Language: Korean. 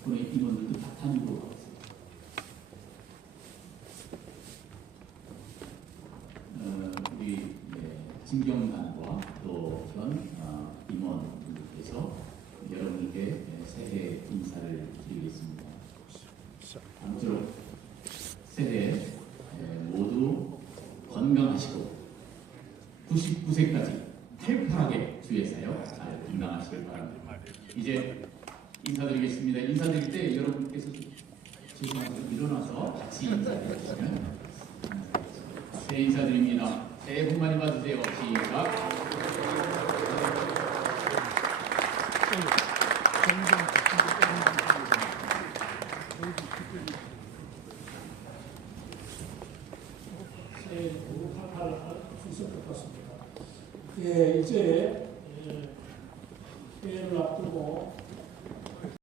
학교의 임원들도 다 하고 있습니다. 어, 우리 예, 진경단과 또전 어, 임원분들께서 여러분께 예, 새해 인사를 드리겠습니다. 아무쪼록 새해 예, 모두 건강하시고 99세까지 팔팔하게 주의사요 잘 건강하시길 바랍니다. 이제 인사드리겠습니다. 인사드릴 때 여러분께서 죄송합니다. 일어나서 같이 주시면 감사하겠습니다. 새해 인사드립니다. 새해 복 많이 받으세요. 시작. 것 같습니다. 예, 이제 예, 회의를 앞두고